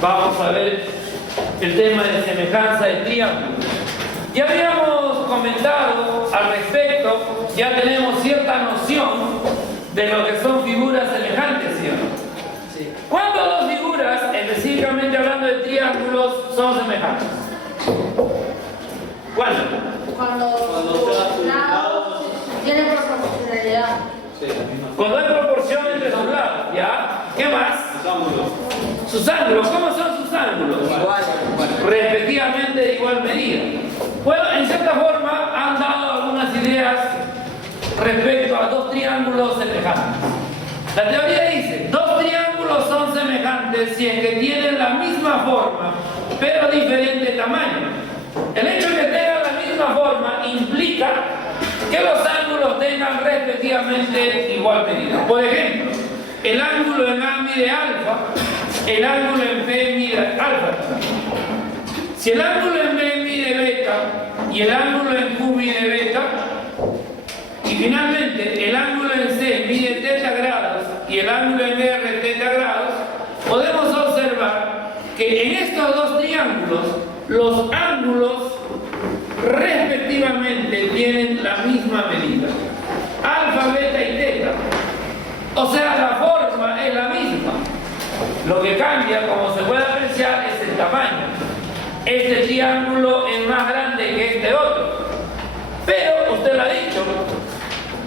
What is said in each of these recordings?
Vamos a ver el tema de semejanza de triángulos. Ya habíamos comentado al respecto, ya tenemos cierta noción de lo que son figuras semejantes, ¿sí o no? Sí. ¿Cuándo dos figuras, específicamente hablando de triángulos, son semejantes? ¿Cuándo? Cuando los lados tienen proporcionalidad. Sí, la misma. Cuando hay proporción entre sus lados, ¿ya? ¿Qué más? Los ángulos. Sus ángulos, ¿cómo son sus ángulos? Igual. Respectivamente de igual medida. Bueno, en cierta forma han dado algunas ideas respecto a dos triángulos semejantes. La teoría dice, dos triángulos son semejantes si es que tienen la misma forma, pero diferente tamaño. El hecho de que tengan la misma forma implica que los ángulos tengan respectivamente igual medida. Por ejemplo, el ángulo en A mide alfa, el ángulo en B mide alfa. Si el ángulo en B mide beta y el ángulo en Q mide beta, y finalmente el ángulo en C mide teta grados y el ángulo en R teta grados, podemos observar que en estos dos triángulos los ángulos respectivamente tienen la misma medida, alfa, beta y teta. O sea, la forma es la misma. Lo que cambia, como se puede apreciar, es el tamaño. Este triángulo es más grande que este otro. Pero, usted lo ha dicho,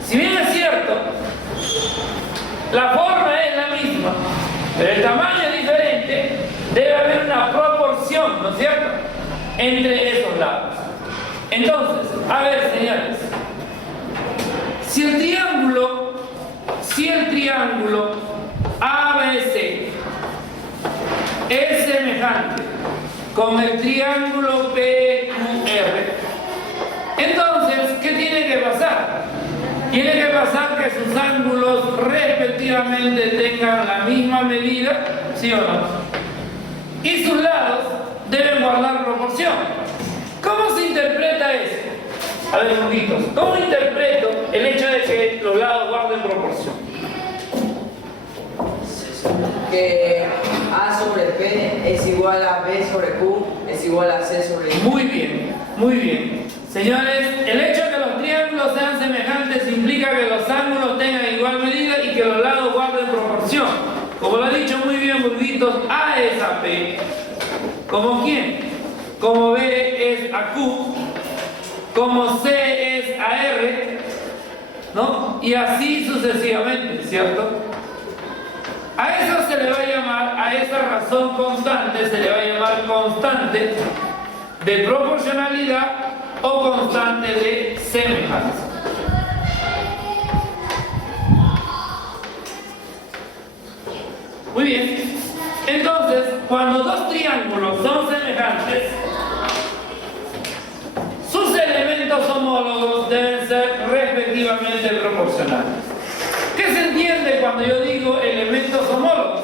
si bien es cierto, la forma es la misma, pero el tamaño es diferente, debe haber una proporción, ¿no es cierto?, entre esos lados. Entonces, a ver, señores, si el triángulo ABC es semejante con el triángulo PQR, entonces, ¿qué tiene que pasar? Tiene que pasar que sus ángulos respectivamente tengan la misma medida, ¿sí o no? Y sus lados deben guardar proporción. ¿Cómo se interpreta eso? A ver, juntitos, ¿cómo interpreto el hecho de que los lados guarden proporción? Que A sobre P es igual a B sobre Q es igual a C sobre I. Muy bien, muy bien. Señores, el hecho de que los triángulos sean semejantes implica que los ángulos tengan igual medida y que los lados guarden proporción. Como lo ha dicho muy bien, burguitos, A es a P. ¿Como quién? Como B es a Q. Como C es a R. ¿No? Y así sucesivamente, ¿cierto? A eso se le va a llamar, a esa razón constante se le va a llamar constante de proporcionalidad o constante de semejanza. Muy bien. Entonces, cuando dos triángulos son semejantes, sus elementos homólogos deben ser respectivamente proporcionales. ¿Qué se entiende cuando yo digo elementos homólogos?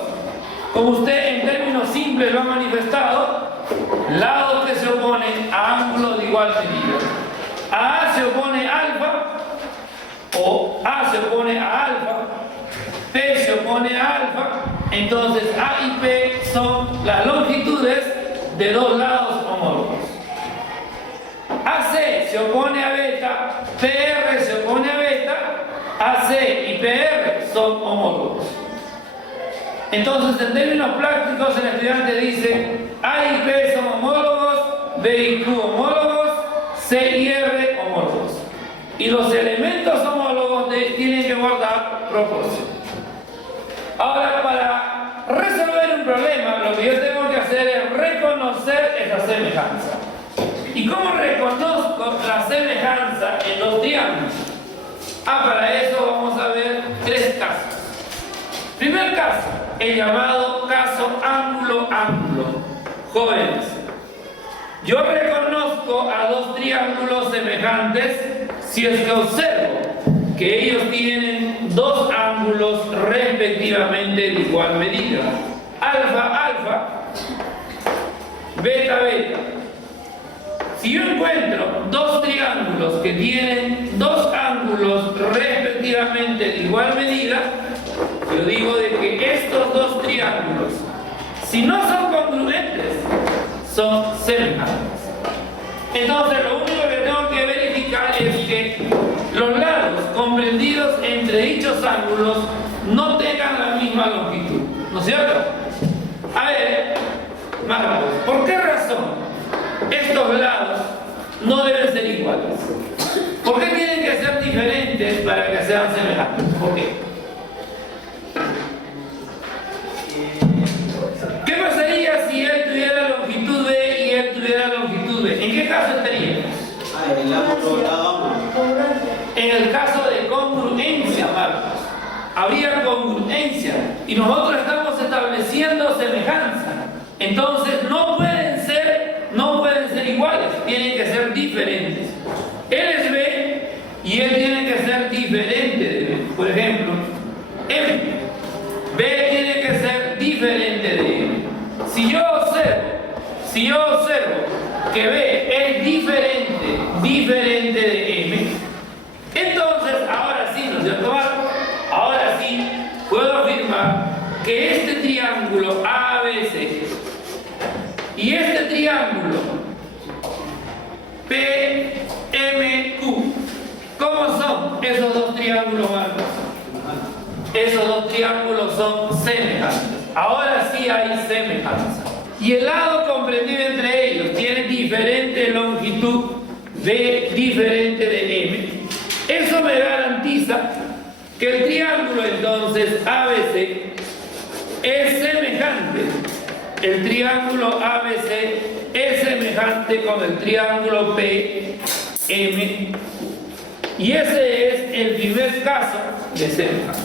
Como usted en términos simples lo ha manifestado, lados que se oponen a ángulos de igual medida. A A se opone alfa, o A se opone a alfa, P se opone a alfa, entonces A y P son las longitudes de dos lados homólogos. AC se opone a beta, PR se opone a beta, AC y PR son homólogos. Entonces, en términos prácticos, el estudiante dice A y P son homólogos, B y Q homólogos, C y R homólogos. Y los elementos homólogos tienen que guardar proporción. Ahora, para resolver un problema, lo que yo tengo que hacer es reconocer esa semejanza. ¿Y cómo reconozco la semejanza en los triángulos? Para eso vamos a ver tres casos. Primer caso, el llamado caso ángulo-ángulo. Jóvenes, yo reconozco a dos triángulos semejantes si es que observo que ellos tienen dos ángulos respectivamente de igual medida. Alfa, alfa, beta, beta. Si yo encuentro dos triángulos que tienen dos ángulos respectivamente de igual medida, yo digo de que estos dos triángulos Si no son congruentes, son semejantes. Entonces, lo único que tengo que verificar es que los lados comprendidos entre dichos ángulos no tengan la misma longitud, ¿no es cierto? A ver, Marcos, ¿por qué razón estos lados no deben ser iguales? ¿Por qué tienen que ser diferentes para que sean semejantes? ¿Por qué? ¿Qué pasaría si él tuviera longitud B y él tuviera longitud B? ¿En qué caso estaríamos? En el caso de congruencia, Marcos. Habría congruencia y nosotros estamos estableciendo semejanza. Entonces no pueden ser iguales, tienen que ser diferentes. Él es B y él tiene que ser diferente de B. Por ejemplo, M. B tiene que ser diferente de M. Si yo observo que B es diferente de M, entonces ahora sí, ¿no es cierto, Marcos? Ahora sí puedo afirmar que este triángulo ABC y este triángulo PMQ, ¿cómo son esos dos triángulos, Marcos? Esos dos triángulos son semejantes. Ahora sí hay semejanza. Y el lado comprendido entre ellos tiene diferente longitud B diferente de M. Eso me garantiza que el triángulo entonces ABC es semejante. El triángulo ABC es semejante con el triángulo PM. Y ese es el primer caso de semejanza.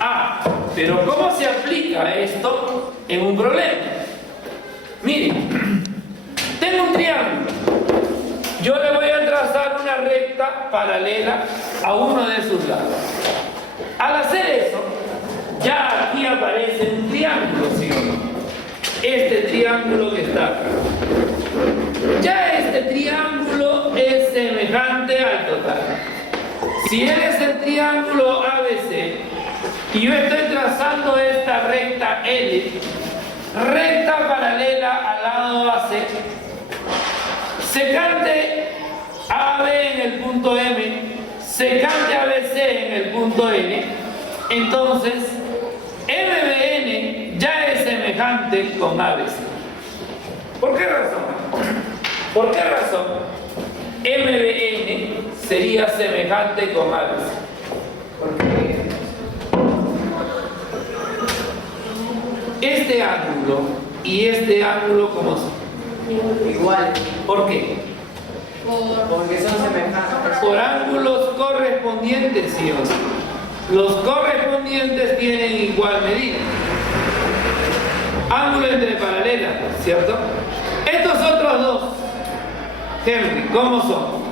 Ah, pero ¿cómo se aplica esto en un problema? Miren, tengo un triángulo. Yo le voy a trazar una recta paralela a uno de sus lados. Al hacer eso, ya aquí aparece un triángulo, ¿sí o no? Este triángulo que está acá. Ya este triángulo es semejante al total. Si él es el triángulo ABC y yo estoy trazando esta recta L, recta paralela al lado AC, secante AB en el punto M, secante ABC en el punto N, entonces MBN ya es semejante con ABC. ¿Por qué razón? ¿Por qué razón MBN sería semejante con ABC? Porque este ángulo y este ángulo, ¿cómo son? Igual, ¿Por qué? porque son semejantes. Por ángulos correspondientes, ¿sí o no? Los correspondientes tienen igual medida. Ángulo entre paralelas, ¿cierto? Estos otros dos, Henry, ¿cómo son?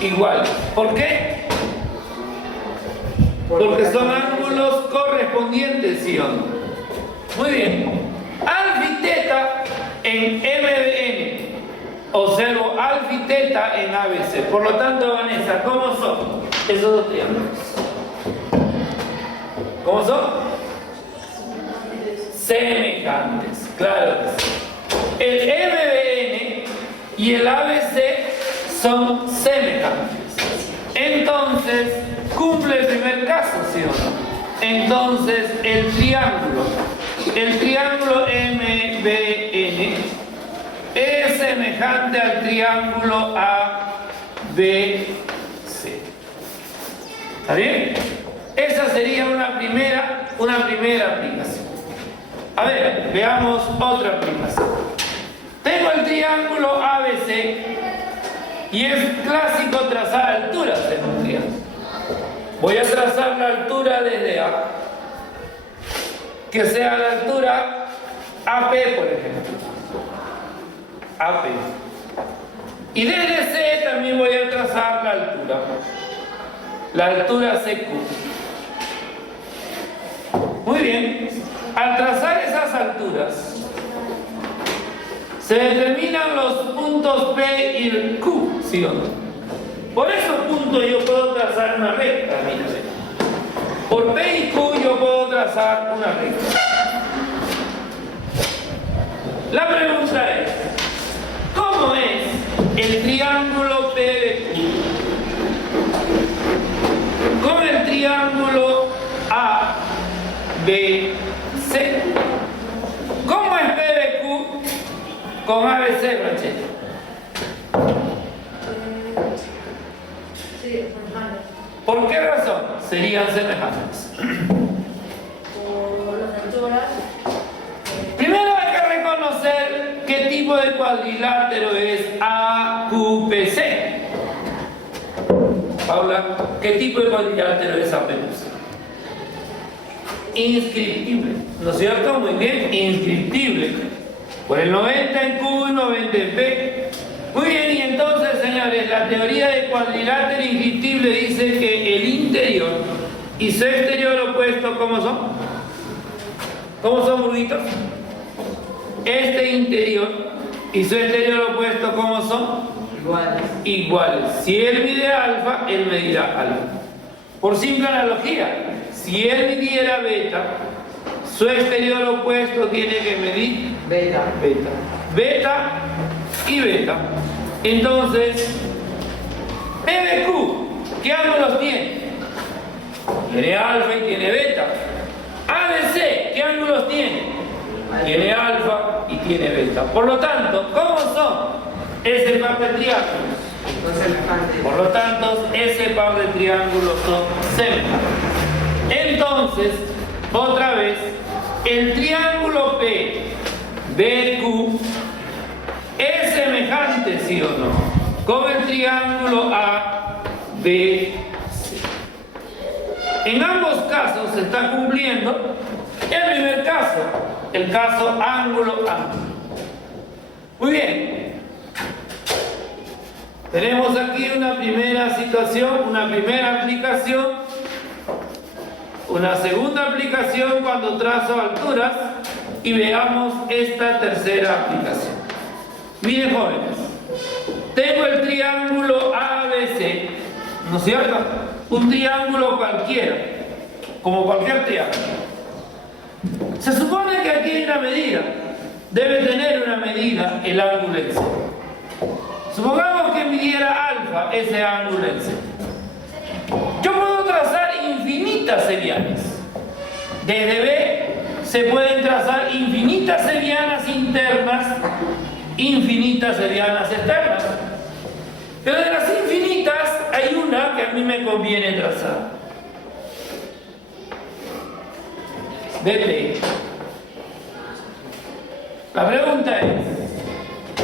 Iguales. ¿Por qué? Porque son ángulos correspondientes, ¿sí o no? Muy bien. Alfa y teta en MBN. Observo alfa y teta en ABC. Por lo tanto, Vanessa, ¿cómo son esos dos triángulos? ¿Cómo son? Semejantes, claro que sí. El MBN y el ABC son semejantes. Entonces, cumple el primer caso, ¿sí o no? Entonces, el triángulo MBN es semejante al triángulo ABC. ¿Está bien? Esa sería una primera aplicación. A ver, veamos otra aplicación. Tengo el triángulo ABC y es clásico trazar alturas en un triángulo. Voy a trazar la altura desde A, que sea la altura AP, por ejemplo. AP. Y desde C también voy a trazar la altura CQ. Muy bien. Al trazar esas alturas, se determinan los puntos P y Q, ¿sí o no? Por esos puntos yo puedo trazar una recta, mira. Por P y Q yo puedo trazar una recta. La pregunta es, ¿cómo es el triángulo PBQ con el triángulo ABC? ¿Cómo es PBQ con ABC, Franchella? Sí, semejantes. ¿Por qué razón serían semejantes? Por las alturas. Primero hay que reconocer qué tipo de cuadrilátero es AQPC. Paula, ¿qué tipo de cuadrilátero es AQPC? Inscriptible, ¿no es cierto? Muy bien, inscriptible. Por el 90 en Q y 90 en P. Muy bien, y entonces, señores, la teoría de cuadrilátero inscriptible dice que el interior y su exterior opuesto, ¿cómo son? ¿Cómo son, burritos? Este interior y su exterior opuesto, ¿cómo son? Iguales. Iguales. Si él mide alfa, él medirá alfa. Por simple analogía, si él midiera beta, su exterior opuesto tiene que medir Beta. beta. Beta y beta. Entonces, PBQ, ¿qué ángulos tiene? Tiene alfa y tiene beta. ABC, ¿qué ángulos tiene? Tiene alfa y tiene beta. Por lo tanto, ¿cómo son ese par de triángulos? Son semejantes. Por lo tanto, ese par de triángulos son semejantes. Entonces, otra vez, el triángulo PBQ es semejante, ¿sí o no?, con el triángulo ABC. En ambos casos se está cumpliendo el primer caso, el caso ángulo-ángulo. Muy bien. Tenemos aquí una primera situación, una primera aplicación, una segunda aplicación cuando trazo alturas y veamos esta tercera aplicación. Miren, jóvenes, tengo el triángulo ABC, ¿no es cierto? Un triángulo cualquiera, como cualquier triángulo. Se supone que aquí hay una medida, debe tener una medida el ángulo en C. Supongamos que midiera alfa ese ángulo en C. Yo puedo trazar infinitas sevianas. Desde B se pueden trazar infinitas sevianas internas, infinitas sevianas externas. Pero de las infinitas hay una que a mí me conviene trazar. BP. La pregunta es,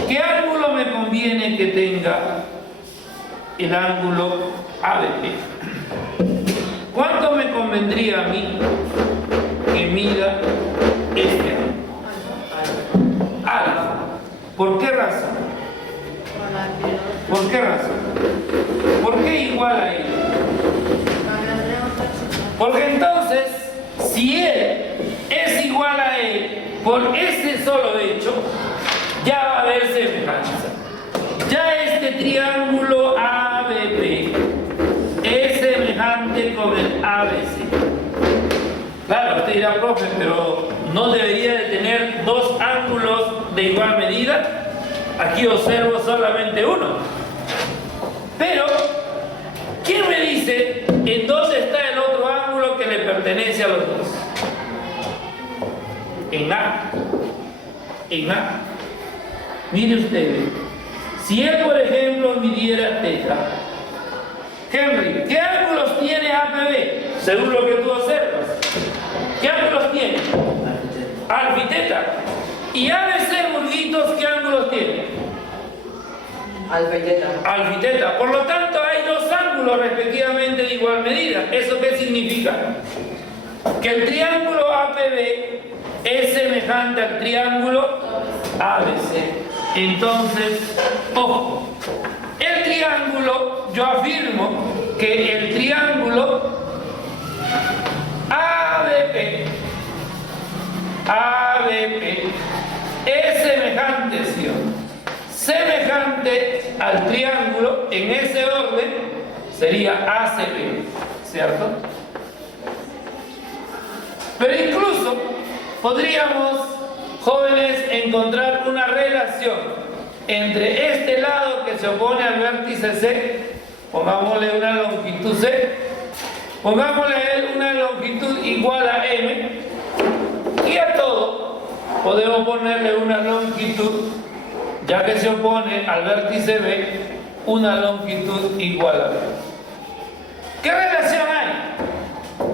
¿qué ángulo me conviene que tenga el ángulo ABP? ¿Cuánto me convendría a mí que mida este ángulo? Alfa. ¿Por qué razón? ¿Por qué razón? ¿Por qué igual a él? Porque entonces, si él es igual a él, por ese solo hecho, ya va a haber semejanza. Ya este triángulo ABP es semejante con el ABC. Claro, usted dirá, profe, pero ¿no debería de tener dos ángulos de igual medida? Aquí observo solamente uno. Pero, ¿quién me dice en dónde está el otro ángulo que le pertenece a los dos? En A. En A. Mire usted, si él, por ejemplo, midiera teta, Henry, ¿qué ángulos tiene APB? Según lo que tú observas. ¿Qué ángulos tiene? Alfa y teta. ¿Y ABC, Burguitos, qué ángulos tiene? Alfa y teta. Alfa y teta. Por lo tanto, hay dos ángulos respectivamente de igual medida. ¿Eso qué significa? Que el triángulo APB es semejante al triángulo ABC. Entonces, ojo, el triángulo, yo afirmo que el triángulo ABP es semejante, ¿sí o no? Semejante al triángulo, en ese orden sería ACB, ¿cierto? Pero incluso podríamos, jóvenes, encontrar una relación entre este lado que se opone al vértice C, pongámosle una longitud C, pongámosle a él una longitud igual a M, y a todo podemos ponerle una longitud, ya que se opone al vértice B, una longitud igual a B. ¿Qué relación hay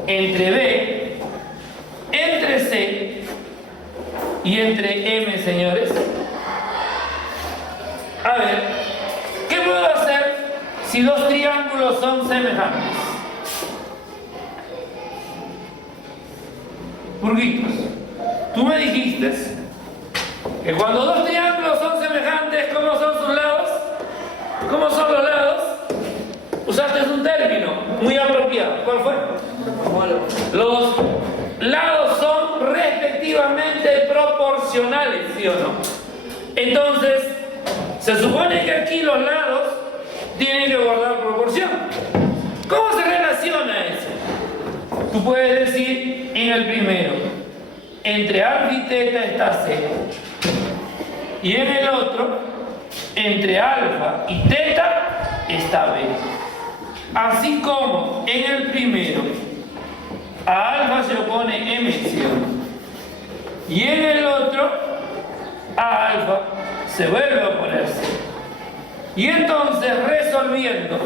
entre B, entre C y entre M, señores? A ver, ¿qué puedo hacer si dos triángulos son semejantes? Burguitos, tú me dijiste que cuando dos triángulos son semejantes, ¿cómo son sus lados? ¿Cómo son los lados? Usaste un término muy apropiado. ¿Cuál fue? Los lados son respectivamente proporcionales, ¿sí o no? Entonces, se supone que aquí los lados tienen que guardar proporción. ¿Cómo se relaciona eso? Tú puedes decir en el primero, entre alfa y teta está C. Y en el otro, entre alfa y teta está B. Así como en el primero, a alfa se opone M, ¿sí o no? Y en el otro, a alfa se vuelve a oponerse. Y entonces, resolviendo,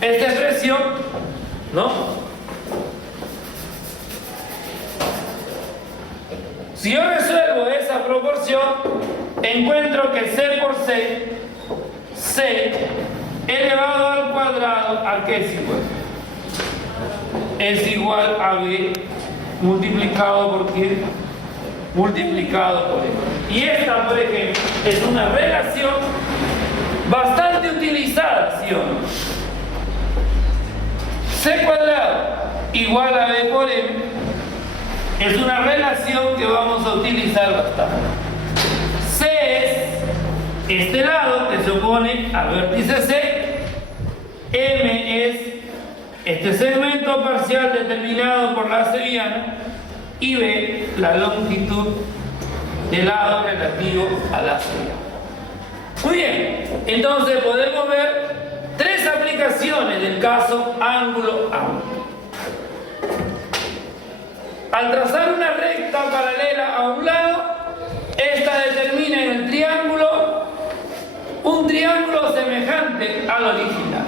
esta expresión, ¿no? Si yo resuelvo esa proporción, encuentro que C por C, C elevado al cuadrado, ¿a qué es igual? Es igual a B multiplicado por ¿quién? Multiplicado por M. Y esta, por ejemplo, es una relación bastante utilizada, ¿sí o no? C cuadrado igual a B por M es una relación que vamos a utilizar bastante. C es este lado que se opone al vértice C, M es este segmento parcial determinado por la cebiana, y B la longitud del lado relativo a la cebiana. Muy bien, entonces podemos ver tres aplicaciones del caso ángulo-ángulo. Al trazar una recta paralela a un lado, esta determina en el triángulo un triángulo semejante al original.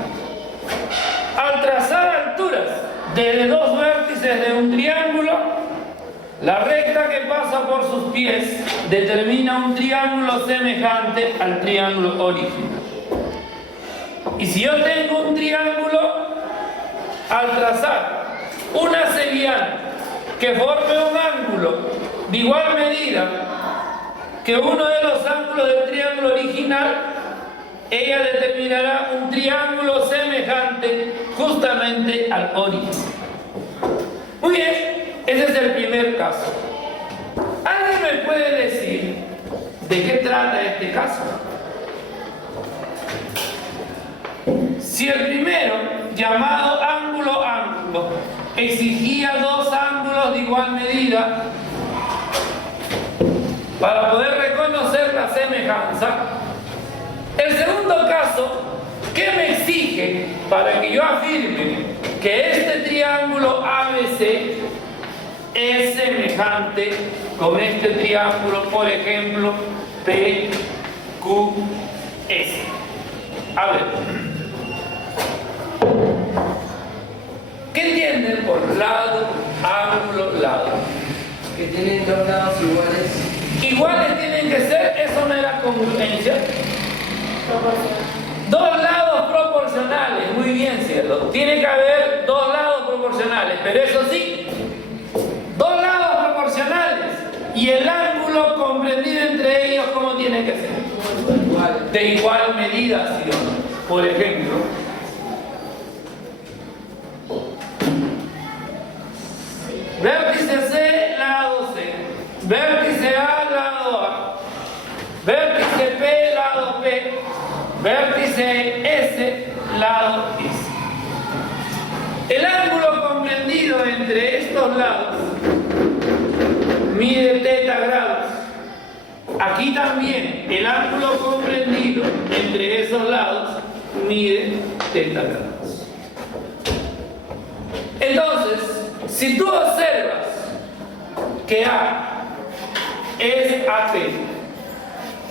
Al trazar alturas desde dos vértices de un triángulo, la recta que pasa por sus pies determina un triángulo semejante al triángulo original. Y si yo tengo un triángulo, al trazar una cebiana que forme un ángulo de igual medida que uno de los ángulos del triángulo original, ella determinará un triángulo semejante justamente al original. Muy bien, ese es el primer caso. ¿Alguien me puede decir de qué trata este caso? Si el primero, llamado ángulo-ángulo, exigía dos ángulos de igual medida para poder reconocer la semejanza, el segundo caso, ¿qué me exige para que yo afirme que este triángulo ABC es semejante con este triángulo, por ejemplo, PQS? A ver, ¿qué entienden por lado, ángulo, lado? Que tienen dos lados iguales. Iguales tienen que ser, eso no era congruencia. Dos lados proporcionales, muy bien, cielo. Tiene que haber dos lados proporcionales, pero eso sí, dos lados proporcionales y el ángulo comprendido entre ellos, ¿cómo tiene que ser? De igual medida, ¿sí o no? Por ejemplo, vértice C, lado C, vértice A, lado A, vértice P, lado P, vértice S, lado S. El ángulo comprendido entre estos lados mide θ grados. Aquí también el ángulo comprendido entre esos lados mide θ grados. Entonces, si tú observas que A es AP,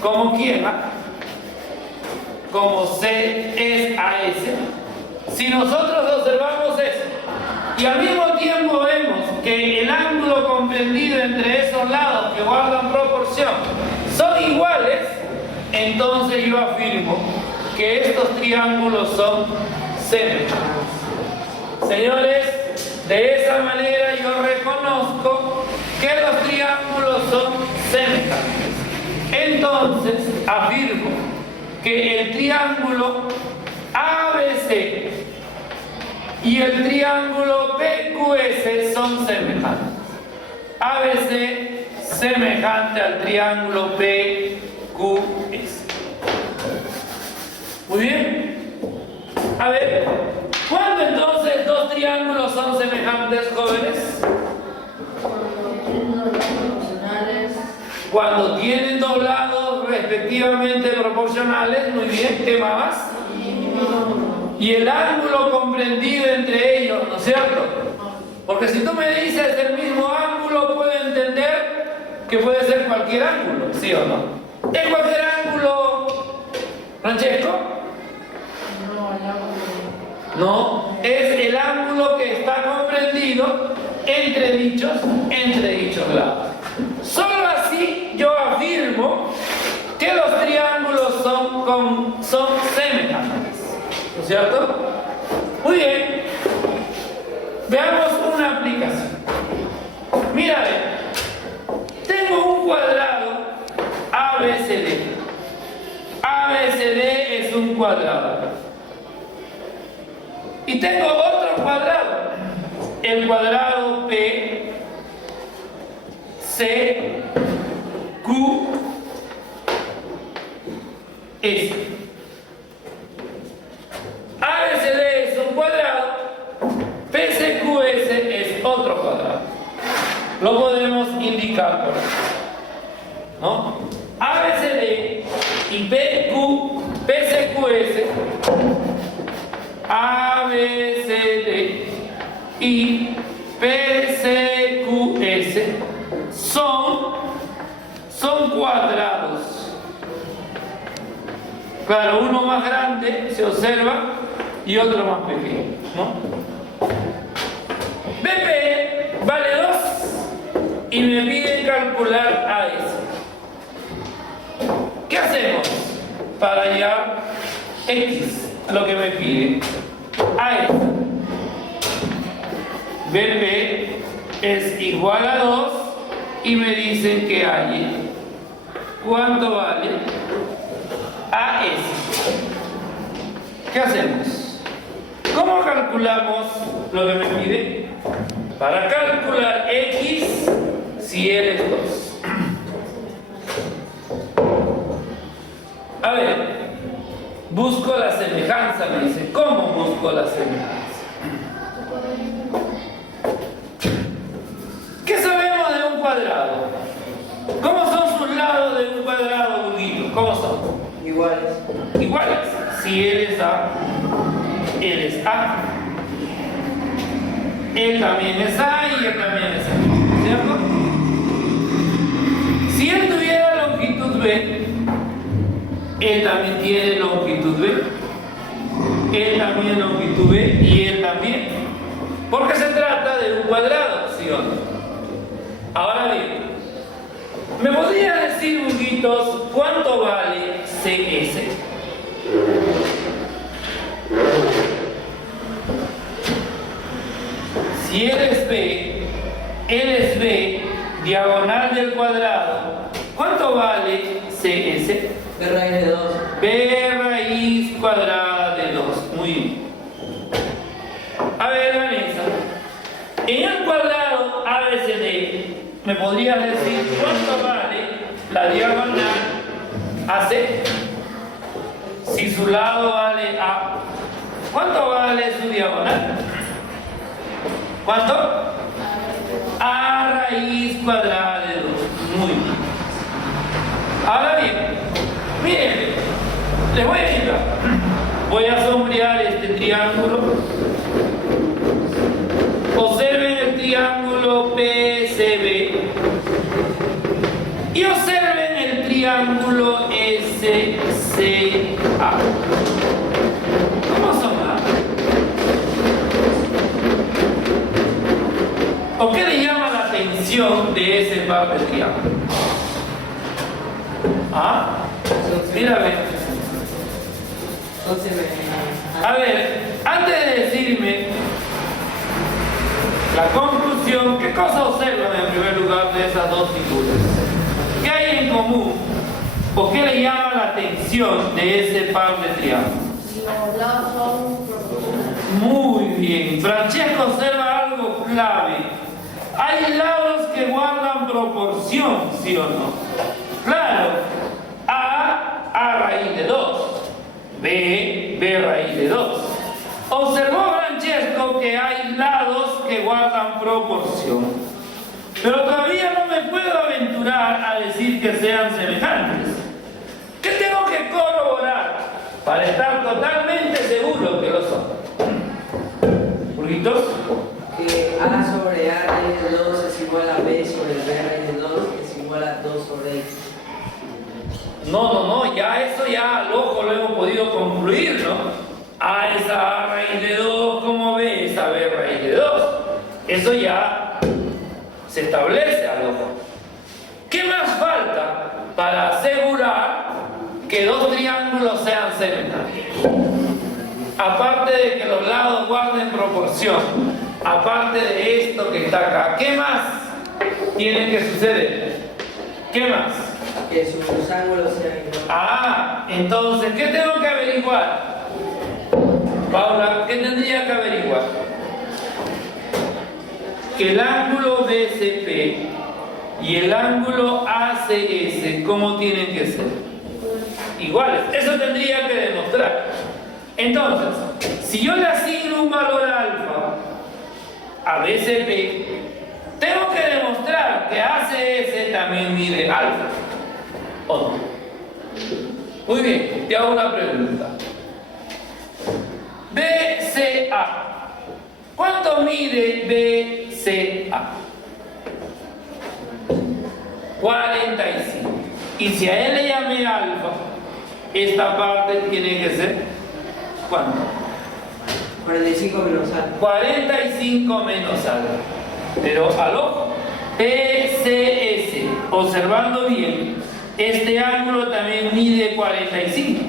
como quién A, como C es AS, si nosotros observamos eso y al mismo tiempo vemos que el ángulo comprendido entre esos lados que guardan proporción son iguales, entonces yo afirmo que estos triángulos son semejantes. Señores, de esa manera yo reconozco que los triángulos son semejantes. Entonces afirmo que el triángulo ABC y el triángulo PQS son semejantes. ABC semejante al triángulo PQS. Muy bien. A ver, ¿cuándo entonces dos triángulos son semejantes, jóvenes? Cuando tienen dos lados respectivamente proporcionales. Muy bien, ¿qué más? Y el ángulo comprendido entre ellos, ¿no es cierto? Porque si tú me dices el mismo ángulo, puedo entender que puede ser cualquier ángulo, ¿sí o no? ¿Es cualquier ángulo, Francesco? No, es el ángulo que está comprendido entre dichos lados. Solo así yo afirmo que los triángulos son semejantes, ¿no es cierto? Muy bien, veamos una aplicación. Mira, tengo un cuadrado ABCD. ABCD es un cuadrado. Y tengo otro cuadrado, el cuadrado P, C, Q, S. ABCD es un cuadrado, PCQS es otro cuadrado. Lo podemos indicar por aquí, ¿no? ABCD y PCQS, ABCD y PCQS son cuadrados. Claro, uno más grande se observa y otro más pequeño, ¿no? BP vale 2 y me piden calcular AS. ¿Qué hacemos para hallar X? Lo que me pide AS. BP es igual a 2 y me dicen que hay. ¿Cuánto vale AS? ¿Qué hacemos? ¿Cómo calculamos lo que me pide? Para calcular X, si él es 2. A ver, busco la semejanza, me dice. ¿Cómo busco la semejanza? ¿Qué sabemos de un cuadrado? ¿Cómo son sus lados de un cuadrado, Huguito? ¿Cómo son? Iguales. Iguales. Si él es A, él es A. Él también es A y él también es A. ¿Cierto? Si él tuviera longitud B, él también tiene longitud B. Él también longitud B y él también. Porque se trata de un cuadrado, ¿sí o no? Ahora bien, ¿me podría decir, Huguitos, cuánto vale CS? Si él es B, diagonal del cuadrado, ¿cuánto vale CS? B raíz de 2. B raíz cuadrada de 2. Muy bien. A ver, Vanessa, en el cuadrado ABCD, ¿me podrías decir cuánto vale la diagonal AC? Si su lado vale A, ¿cuánto vale su diagonal? ¿Cuánto? A raíz cuadrada de 2. Muy bien. Ahora bien, miren, les voy a ayudar. Voy a sombrear este triángulo. Observen el triángulo PCB y observen el triángulo SCA. ¿Cómo son? ¿O qué le llama la atención de ese par de triángulos? ¿Ah? Mira, a ver. A ver, antes de decirme la conclusión, ¿qué cosa observan en primer lugar de esas dos figuras? ¿Qué hay en común? ¿O qué le llama la atención de ese par de triángulos? Los lados son proporcionales. Muy bien. Francesco observa algo clave. Hay lados que guardan proporción, ¿sí o no? Claro. A raíz de 2. B raíz de 2. Observó Francesco que hay lados que guardan proporción. Pero todavía no me puedo aventurar a decir que sean semejantes. ¿Qué tengo que corroborar para estar totalmente seguro que lo son? ¿Burguitos? Que A sobre A raíz de 2 es igual a B sobre B raíz de 2 es igual a 2 sobre X. No, ya eso ya al ojo lo hemos podido concluir, ¿no? A es A raíz de 2, como B es a B raíz de 2. Eso ya se establece al ojo. ¿Qué más falta para asegurar que dos triángulos sean semejantes? Aparte de que los lados guarden proporción, aparte de esto que está acá, ¿qué más tiene que suceder? ¿Qué más? Que sus ángulos sean iguales. Entonces, ¿qué tengo que averiguar? Paula, ¿qué tendría que averiguar? Que el ángulo BCP y el ángulo ACS, ¿cómo tienen que ser? Iguales. Eso tendría que demostrar. Entonces, si yo le asigno un valor alfa a BCP, tengo que demostrar que ACS también mide alfa. ¿O no? Muy bien, te hago una pregunta. BCA. ¿Cuánto mide BCA? 45. Y si a él le llamé alfa, esta parte tiene que ser ¿cuánto? 45 menos alfa. 45 menos alfa. Pero al ojo, PCS, observando bien, este ángulo también mide 45.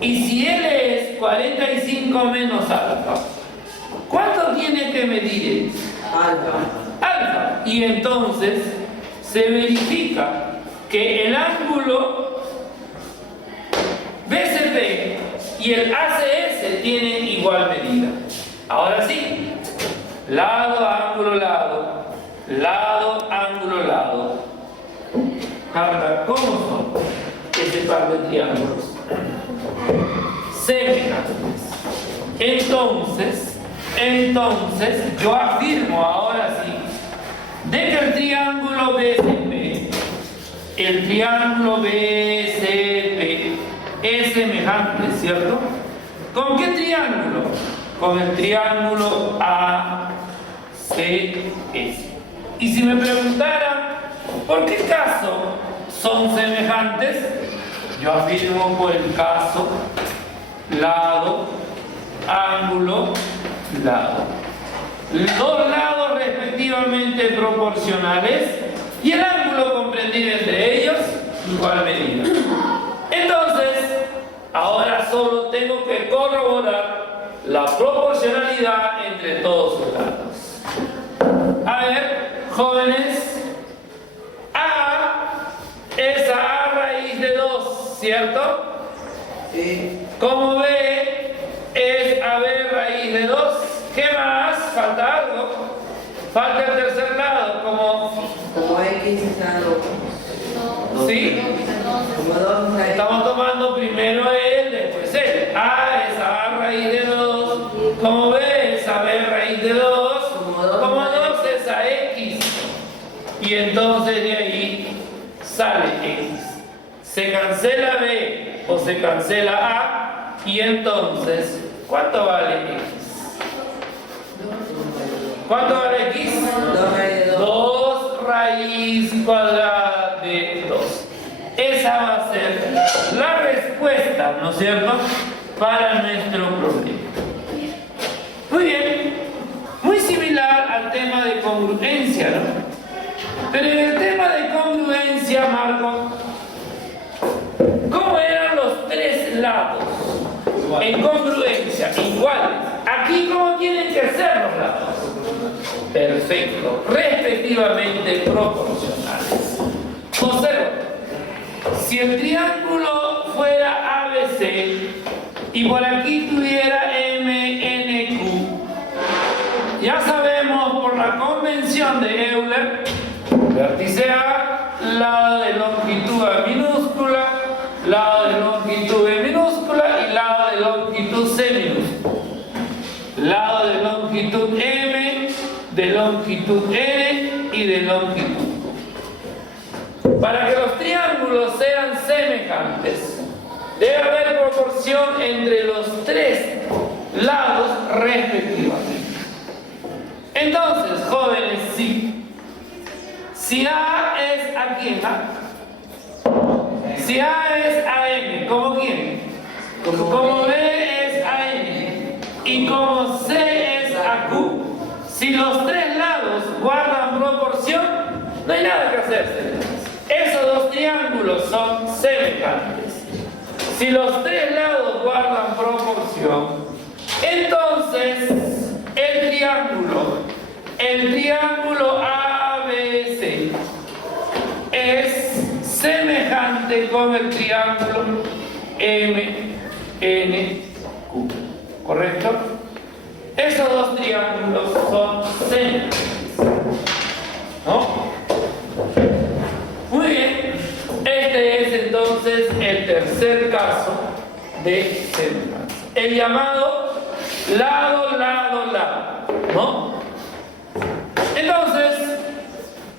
Y si él es 45 menos alfa, ¿cuánto tiene que medir? Alfa. Y entonces se verifica que el ángulo BCP y el ACS tienen igual medida. Ahora sí, lado, ángulo, lado, lado, ángulo, lado. Carla, ¿cómo son ese par de triángulos? Semejantes. Entonces, yo afirmo ahora sí de que el triángulo BCP es semejante, ¿cierto? ¿Con qué triángulo? Con el triángulo ACS. Y si me preguntaran, ¿por qué caso son semejantes? Yo afirmo por el caso lado, ángulo, lado. Dos lados respectivamente proporcionales y el ángulo comprendido entre ellos igual medida. Entonces, ahora solo tengo que corroborar la proporcionalidad entre todos sus lados. A ver, jóvenes, A es A raíz de 2, ¿cierto? Sí. Como B es AB raíz de 2. ¿Qué más? Falta algo. Falta el tercer lado, Como X está No. ¿sí? como 2 raíz. Estamos tomando primero él, después él. A es A raíz de 2. Como B es AB raíz de 2. y entonces de ahí sale X. Se cancela B o se cancela A y entonces, ¿cuánto vale X? ¿Cuánto vale X? 2 raíz de 2. 2 raíz cuadrada de 2. Esa va a ser la respuesta, ¿no es cierto?, para nuestro problema. Muy bien, muy similar al tema de congruencia, ¿no? Pero en el tema de congruencia, Marco, ¿cómo eran los tres lados? En congruencia, iguales. Aquí, ¿cómo tienen que ser los lados? Perfecto, respectivamente proporcionales. Observa, si el triángulo fuera ABC y por aquí tuviera MNQ, ya sabemos por la convención de Euler, vértice A, lado de longitud A minúscula, lado de longitud B minúscula y lado de longitud C minúscula, lado de longitud M, de longitud N y de longitud. Para que los triángulos sean semejantes, debe haber proporción entre los tres lados respectivamente. Entonces, jóvenes, sí. Si A es a quién, si A es a M, ¿cómo quién? Como B es a N y como C es a Q. Si los tres lados guardan proporción, no hay nada que hacer. Esos dos triángulos son semejantes. Si los tres lados guardan proporción, entonces el triángulo ABC es semejante con el triángulo MNQ. ¿Correcto? Esos dos triángulos son semejantes, ¿no? Muy bien, este es entonces el tercer caso de semejanza, el llamado lado, ¿no? Entonces,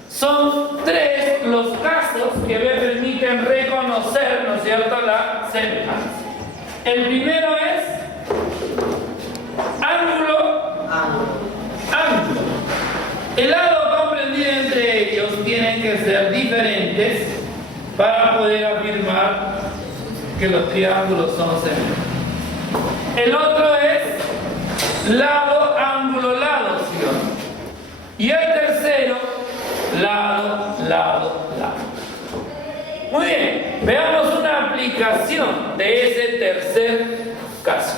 son tres los casos que me permiten reconocer, ¿no es cierto?, la semejanza. El primero es ángulo. El lado comprendido entre ellos tienen que ser diferentes para poder afirmar que los triángulos son semejantes. El otro es lado, ángulo, lado, ¿sí o no? Y el tercero, lado, lado. Muy bien, veamos una aplicación de ese tercer caso.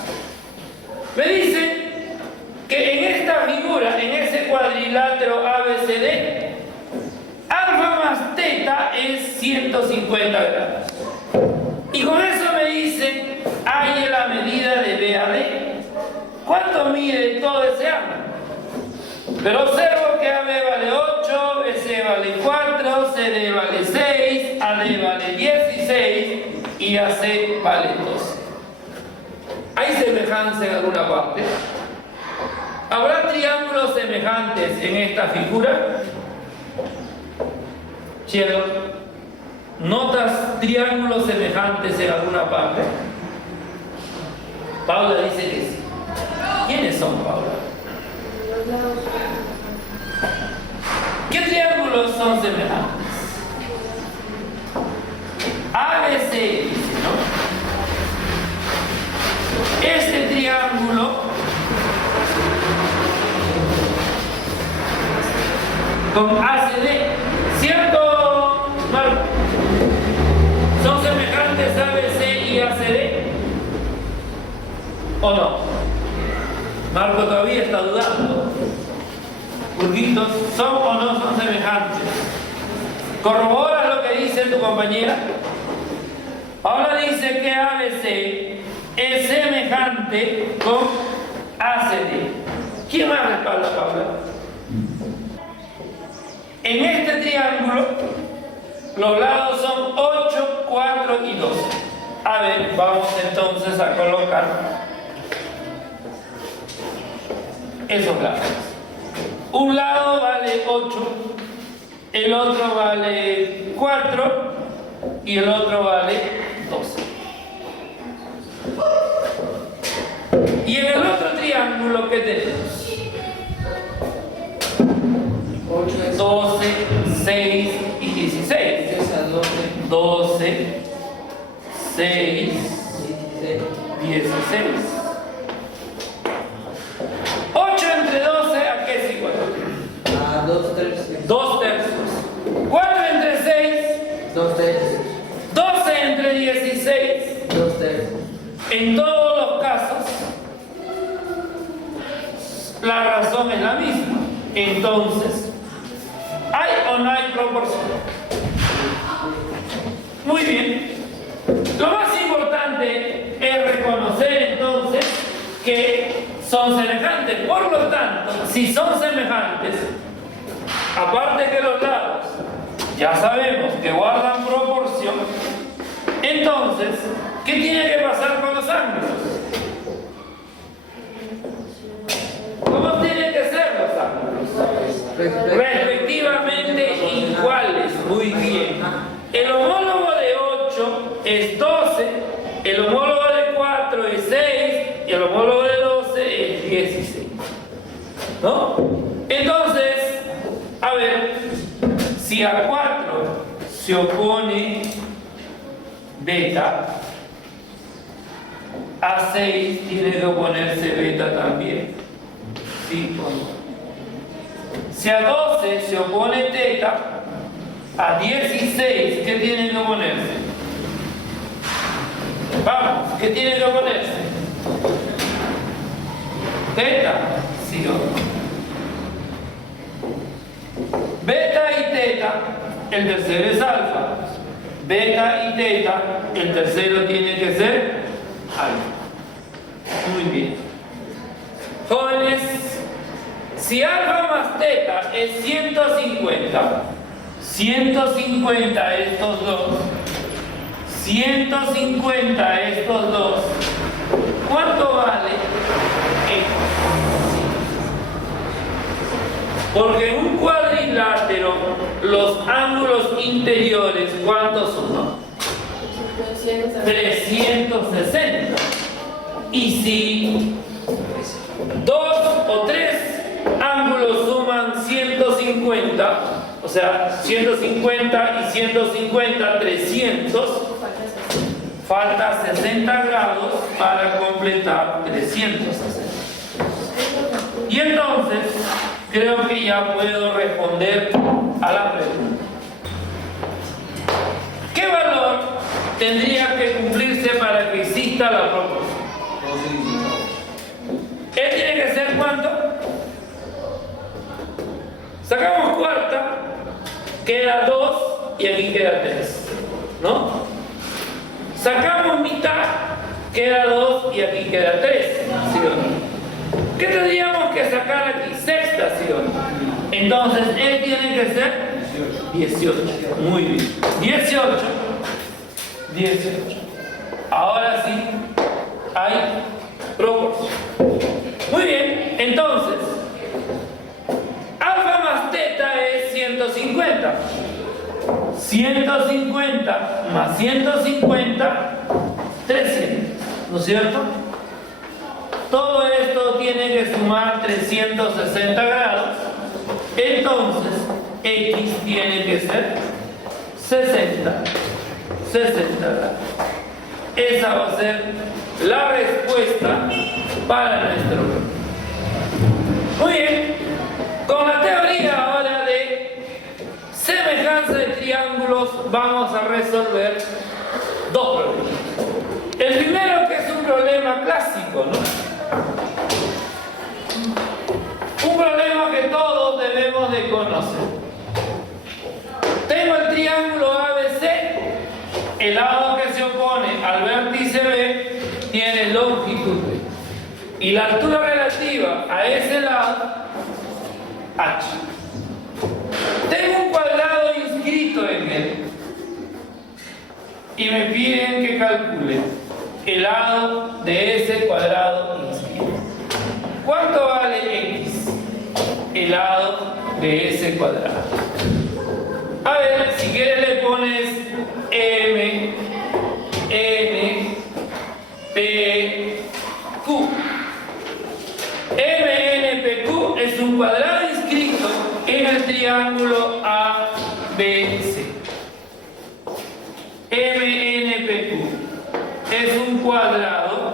Me dice que en esta figura, en ese cuadrilátero ABCD, alfa más teta es 150 grados. Y con eso me dice, hay la medida de BAD. ¿Cuánto mide todo ese ángulo? Pero observo que AB vale 8, BC vale 4, CD vale 6, AD vale 16 y AC vale 12. ¿Hay semejanza en alguna parte? ¿Habrá triángulos semejantes en esta figura? Cielo, ¿notas triángulos semejantes en alguna parte? Paula dice que sí. ¿Quiénes son, Paula? ¿Qué triángulos son semejantes? ABC, dice, ¿no? Este triángulo con ACD, ¿cierto, Marco? ¿Son semejantes ABC y ACD? ¿O no? Marco todavía está dudando. Burguitos, ¿son o no son semejantes? ¿Corroboras lo que dice tu compañera? Ahora dice que ABC es semejante con ACD. ¿Quién más respalda, Paula? En este triángulo, los lados son 8, 4 y 2. A ver, vamos entonces a colocar esos lados. Un lado vale 8 el otro vale 4 y el otro vale 12. Y en el otro triángulo, ¿qué tenemos? 12, 6 y 16. 12, 6, 16. 8 entre 12, ¿a qué es igual? A 2 tercios. 2 tercios. 4 entre 6, 2 tercios. 12 entre 16. 2 tercios. En todos los casos, la razón es la misma. Entonces, ¿hay o no hay proporción? Muy bien. Lo más importante es reconocer entonces que son semejantes. Por lo tanto, si son semejantes, aparte que los lados ya sabemos que guardan proporción, entonces, ¿qué tiene que pasar con los ángulos? ¿Cómo tienen que ser los ángulos? Respectivamente iguales. Muy bien. El homólogo de 8 es 12, el homólogo de 4 es 6 y el homólogo de 12 es 16. ¿No? Entonces, a ver, si a 4 se opone beta, a 6 tiene que oponerse beta también. ¿Sí o no? Si a 12 se opone teta, a 16, ¿qué tiene que oponerse? Vamos, ¿qué tiene que oponerse? Teta, ¿sí o no? Beta y teta, el tercero es alfa. Beta y teta, el tercero tiene que ser alfa. Muy bien. Jóvenes, si alfa más teta es 150, 150 estos dos, 150 estos dos, ¿cuánto vale esto? Porque en un cuadrilátero los ángulos interiores, ¿cuántos suman? 360. Y si 2 o 3 ángulos suman 150, o sea, 150 y 150, 300, falta 60 grados para completar 360. Y entonces, creo que ya puedo responder a la pregunta. ¿Qué valor tendría que cumplirse para que exista la proporción? ¿Él tiene que ser cuánto? Sacamos cuarta, queda 2 y aquí queda 3, ¿no? Sacamos mitad, queda 2 y aquí queda 3, ¿sí o no? ¿Qué tendríamos que sacar aquí? Sexta, ¿sí o no? Entonces, él tiene que ser 18. Muy bien. 18. Ahora sí, hay proporción. Muy bien, entonces, alfa más teta es 150. 150 más 150, 300. ¿No es cierto? Todo esto tiene que sumar 360 grados. Entonces, X tiene que ser 60 grados. Esa va a ser la respuesta para nuestro problema. Muy bien. Con la teoría ahora de semejanza de triángulos vamos a resolver dos problemas. El primero, que es un problema clásico, ¿no? Un problema que todos debemos de conocer. Tengo el triángulo ABC, el lado que se opone al vértice B tiene longitud B y la altura relativa a ese lado H. Tengo un cuadrado inscrito en él y me piden que calcule el lado de ese cuadrado inscrito. ¿Cuánto vale X? El lado de ese cuadrado. A ver, si quieres le pones M, N, P, Q. MNPQ es un cuadrado inscrito en el triángulo ABC. MNPQ es un cuadrado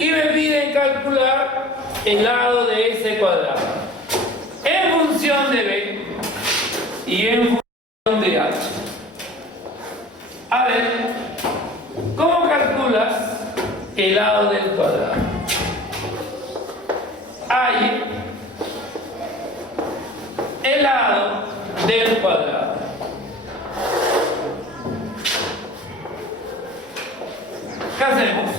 y me piden calcular el lado de ese cuadrado en función de B y en función de H. A ver, ¿cómo calculas el lado del cuadrado? Hay el lado del cuadrado. ¿Qué hacemos?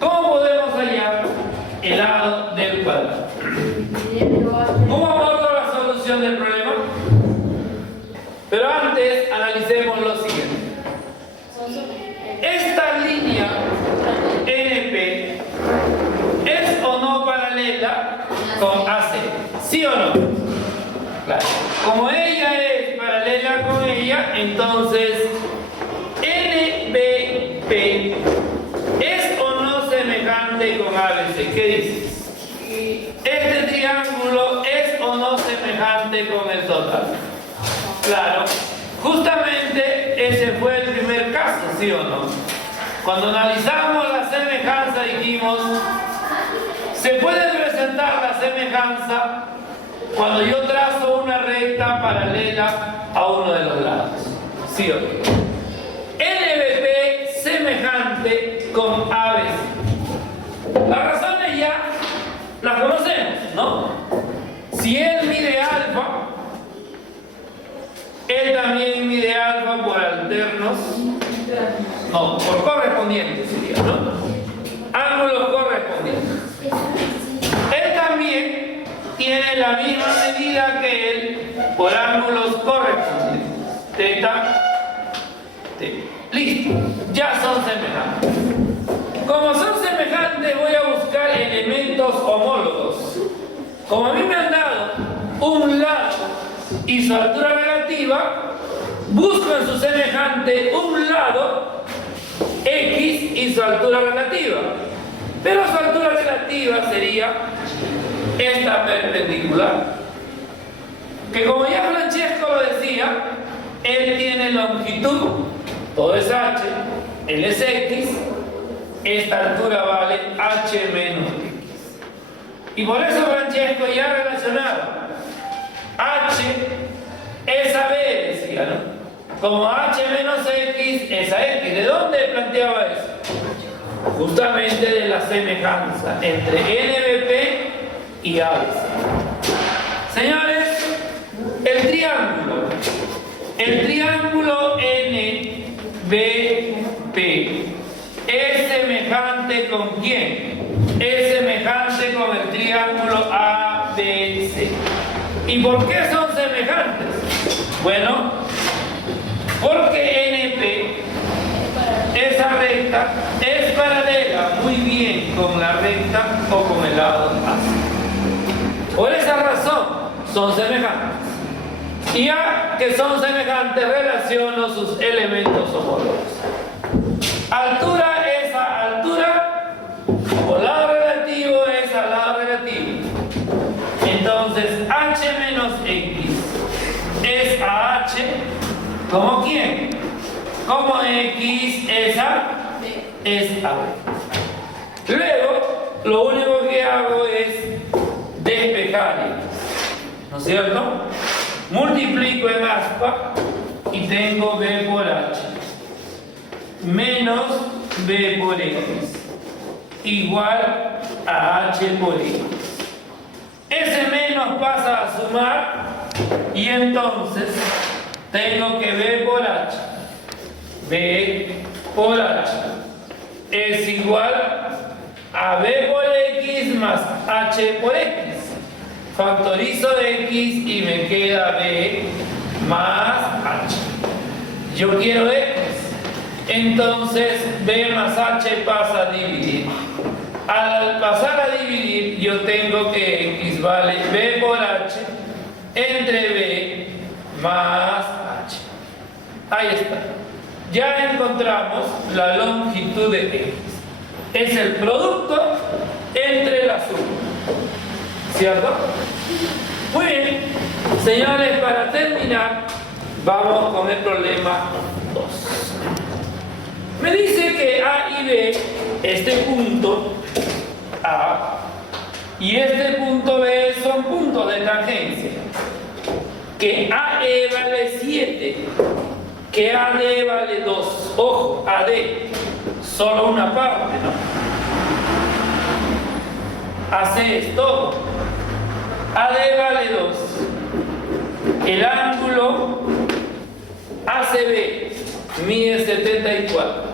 ¿Cómo podemos hallar el lado del cuadrado? ¿Cómo abordo la solución del problema? Pero antes analicemos lo siguiente. Esta línea NP ¿es o no paralela con AC? ¿Sí o no? Claro. Como ella es paralela con ella, entonces NBP ¿es o no semejante con ABC? ¿Qué dices? ¿Este triángulo es o no semejante con el total? Claro, justamente ese fue el primer caso, ¿sí o no? Cuando analizamos la semejanza dijimos, se puede presentar la semejanza cuando yo trazo una recta paralela a uno de los lados, ¿sí o no? NBP semejante con ABC. Las razones ya las conocemos, ¿no? Si él mide alfa, él también mide alfa por alternos, no, por correspondientes sería, ¿no? Ángulos correspondientes. Él también tiene la misma medida que él por ángulos correspondientes. Teta, T. Listo, ya son semejantes. Como son semejantes, voy a buscar elementos homólogos. Como a mí me han dado un lado y su altura relativa, busco en su semejante un lado X y su altura relativa. Pero su altura relativa sería esta perpendicular. Que como ya Francesco lo decía, él tiene longitud, todo es H, él es X, esta altura vale H menos X. Y por eso Francesco ya relacionaba H es a B, decía, ¿no? Como H menos X es a X. ¿De dónde planteaba eso? Justamente de la semejanza entre NBP y ABC. Señores, el triángulo NBP ¿es semejante con quién? Es semejante con el triángulo ABC. ¿Y por qué son semejantes? Bueno, porque NP, esa recta, es paralela muy bien con la recta o con el lado AC. Por esa razón son semejantes. Y ya que son semejantes, relaciono sus elementos homólogos. Altura es a altura, o lado relativo es a lado relativo. Entonces, H menos X es a H, ¿como quién? Como X es a B. Luego, lo único que hago es despejar, ¿no es cierto? Multiplico en aspa y tengo B por H menos B por X igual a H por X. Ese menos pasa a sumar y entonces tengo que B por H es igual a B por X más H por X. Factorizo X y me queda B más H. Yo quiero X. entonces B más H pasa a dividir. Al pasar a dividir, yo tengo que X vale B por H entre B más H. Ahí está. Ya encontramos la longitud de X. Es el producto entre la suma. ¿Cierto? Muy bien. Señores, para terminar, vamos con el problema 2. Me dice que A y B, este punto A y este punto B son puntos de tangencia. Que AE vale 7, que AD vale 2. Ojo, AD, solo una parte, ¿no? AC es todo. AD vale 2. El ángulo ACB mide 74.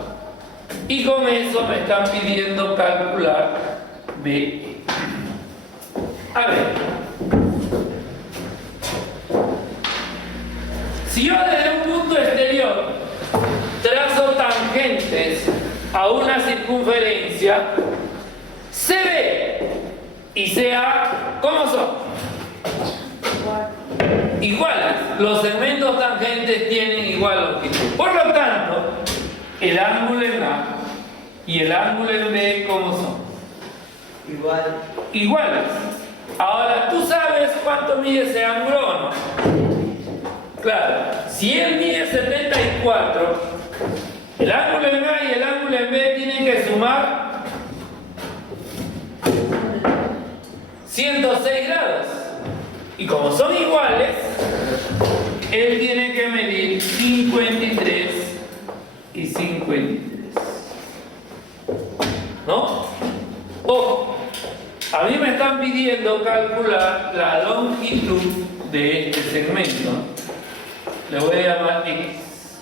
Y con eso me están pidiendo calcular BE. A ver. Si yo desde un punto exterior trazo tangentes a una circunferencia, CB y CA, ¿cómo son? Iguales. Los segmentos tangentes tienen igual longitud. Por lo tanto, el ángulo en A y el ángulo en B, ¿cómo son? Iguales. Ahora, ¿tú sabes cuánto mide ese ángulo o no? Claro, si él mide 74, el ángulo en A y el ángulo en B tienen que sumar 106 grados. Y como son iguales, él tiene que medir 53 y 53. ¿No? Ojo, a mí me están pidiendo calcular la longitud de este segmento. Le voy a llamar X.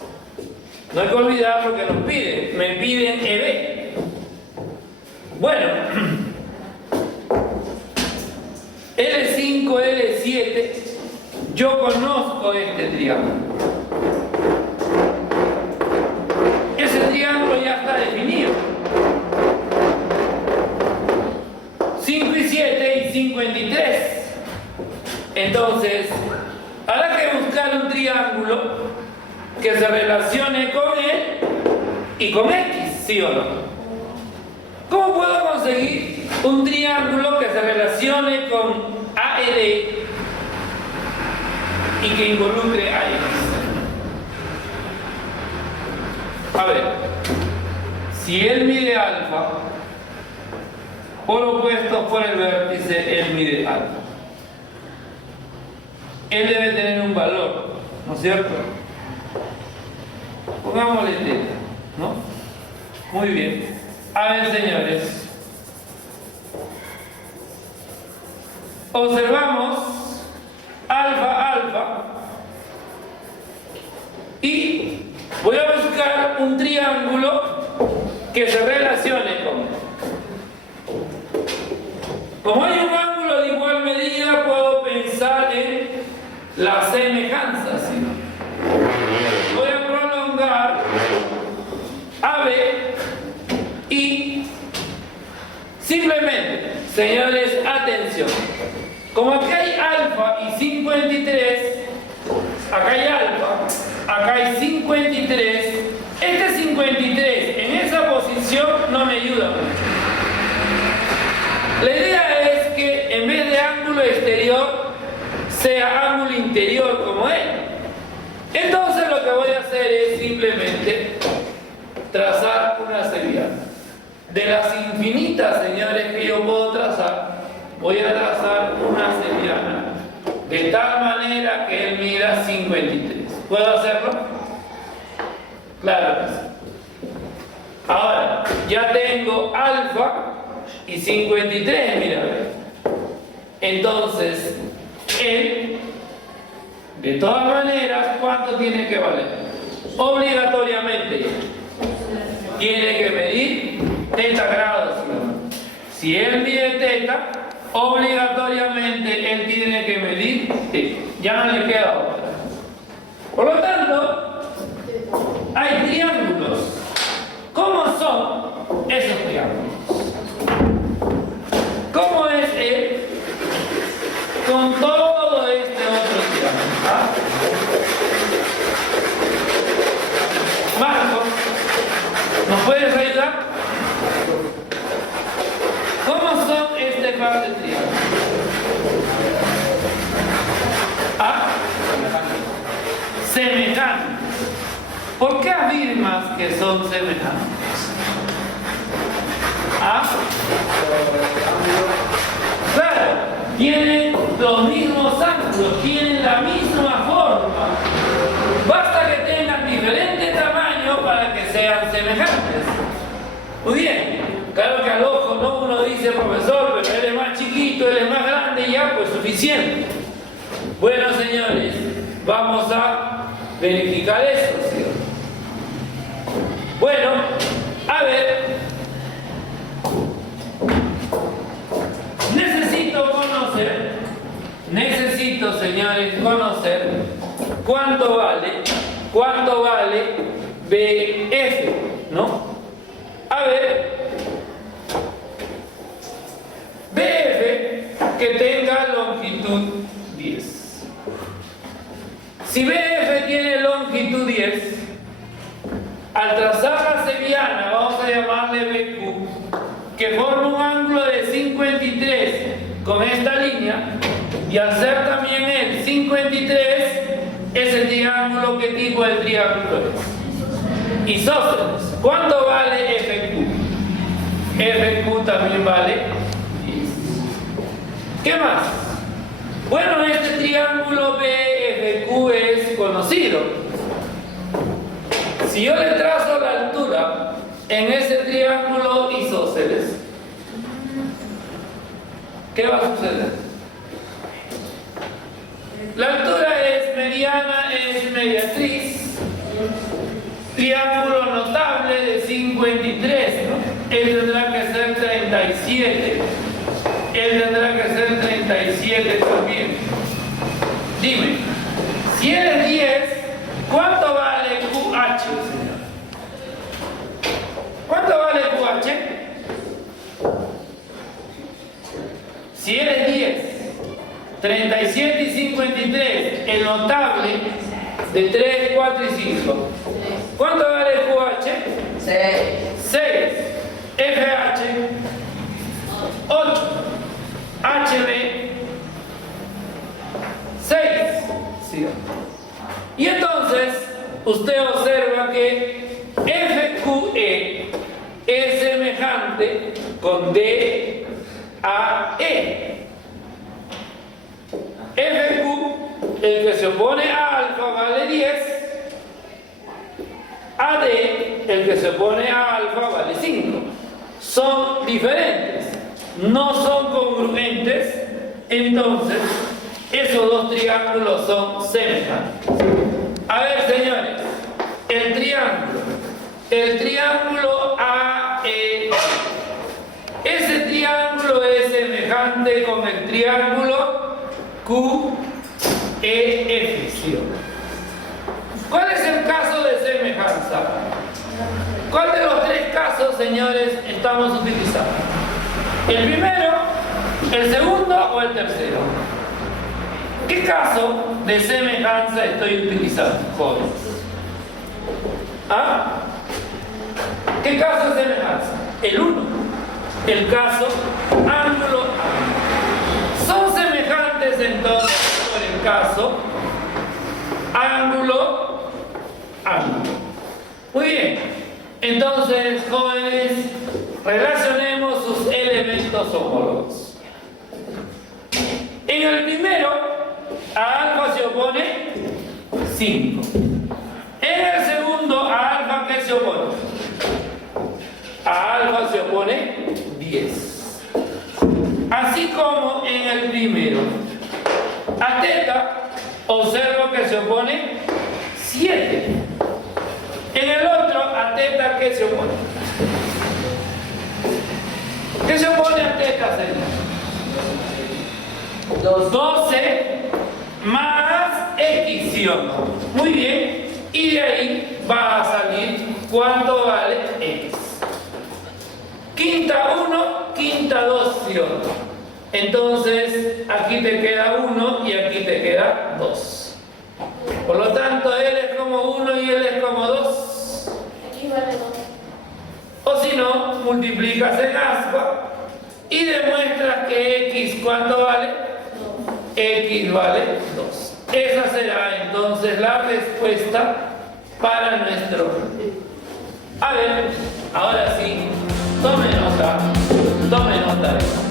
No hay que olvidar lo que nos piden. Me piden EB. Bueno, L5, L7, yo conozco este triángulo. Ese triángulo ya está definido. 5 y 7 y 53. Entonces, habrá que buscar un triángulo que se relacione con él y con X, ¿sí o no? ¿Cómo puedo conseguir un triángulo que se relacione con AED y que involucre a X? A ver, si él mide alfa, por opuesto por el vértice, él mide alfa. Él debe tener un valor, ¿no es cierto? Pongámosle teta, ¿no? Muy bien. A ver, señores. Observamos alfa, alfa. Y voy a buscar un triángulo que se relacione con él. Como hay un ángulo de igual medida, puedo pensar en la semejanza, ¿sí? Voy a prolongar AB y simplemente, señores, atención. Como acá hay alfa y 53, acá hay alfa, acá hay 53, este 53 en esa posición no me ayuda mucho. La idea es que en vez de ángulo exterior, sea ángulo interior como él. Entonces lo que voy a hacer es simplemente trazar una sevillana. De las infinitas, señores, que yo puedo trazar, voy a trazar una sevillana de tal manera que él mida 53. ¿Puedo hacerlo? Claro que sí. Ahora, ya tengo alfa y 53, mira. Entonces, él, de todas maneras, ¿cuánto tiene que valer? Obligatoriamente tiene que medir teta grados. Si él mide teta, obligatoriamente él tiene que medir teta. Ya no le queda otra. Por lo tanto, hay triángulos ¿Por qué afirmas que son semejantes? ¿Ah? Claro, tienen los mismos ángulos, tienen la misma forma. Basta que tengan diferente tamaño para que sean semejantes. Muy bien, claro que al ojo no uno dice, profesor, pero él es más chiquito, él es más grande y ya, pues suficiente. Bueno, señores, vamos a verificar eso, ¿sí? Bueno, a ver, necesito, señores, conocer cuánto vale BF, ¿no? A ver, BF que tenga longitud 10. Si BF tiene longitud 10, al trazar la seviana, vamos a llamarle BQ, que forma un ángulo de 53 con esta línea, y al ser también el 53, es el triángulo. ¿Qué tipo de triángulo es? Isósceles. ¿Cuánto vale FQ? FQ también vale 10. ¿Qué más? Bueno, este triángulo BFQ es conocido. Si yo le trazo la altura en ese triángulo isósceles, ¿qué va a suceder? La altura es mediana, es mediatriz, triángulo notable de 53, ¿no? Él tendrá que ser 37, él tendrá que ser 37 también. Dime, si él es 10, ¿cuánto vale QH, señor? ¿Cuánto vale QH? Si él es 10, 37 y 53, el notable de 3, 4 y 5. ¿Cuánto vale QH? 6. 6. FH, 8. HB, 6. Sí. Y entonces, usted observa que FQE es semejante con DAE. FQ, el que se opone a alfa, vale 10. AD, el que se opone a alfa, vale 5. Son diferentes, no son congruentes, entonces esos dos triángulos son semejantes. A ver, señores, el triángulo AE, ese triángulo es semejante con el triángulo QEF. ¿Cuál es el caso de semejanza? ¿Cuál de los tres casos, señores, estamos utilizando? ¿El primero, el segundo o el tercero? ¿Qué caso de semejanza estoy utilizando, jóvenes? ¿Ah? ¿Qué caso de semejanza? El 1. El caso ángulo A. Son semejantes entonces por el caso ángulo. Muy bien. Entonces, jóvenes, relacionemos sus elementos homólogos. En el primero, a alfa se opone 5. En el segundo, a alfa, ¿qué se opone? A alfa se opone 10. Así como en el primero, a teta, observo que se opone 7. En el otro, a teta, ¿qué se opone? ¿Qué se opone a teta, señor? 12 más X, ¿sí o no? Muy bien. Y de ahí va a salir cuánto vale X. Quinta 1, quinta 2, ¿sí o no? Entonces, aquí te queda 1 y aquí te queda 2. Por lo tanto, él es como 1 y él es como 2. Aquí vale 2. O si no, multiplicas en aspa y demuestras que X, ¿cuánto vale? 2. X vale 2. Esa será entonces la respuesta para nuestro. A ver, ahora sí, tome nota de esto.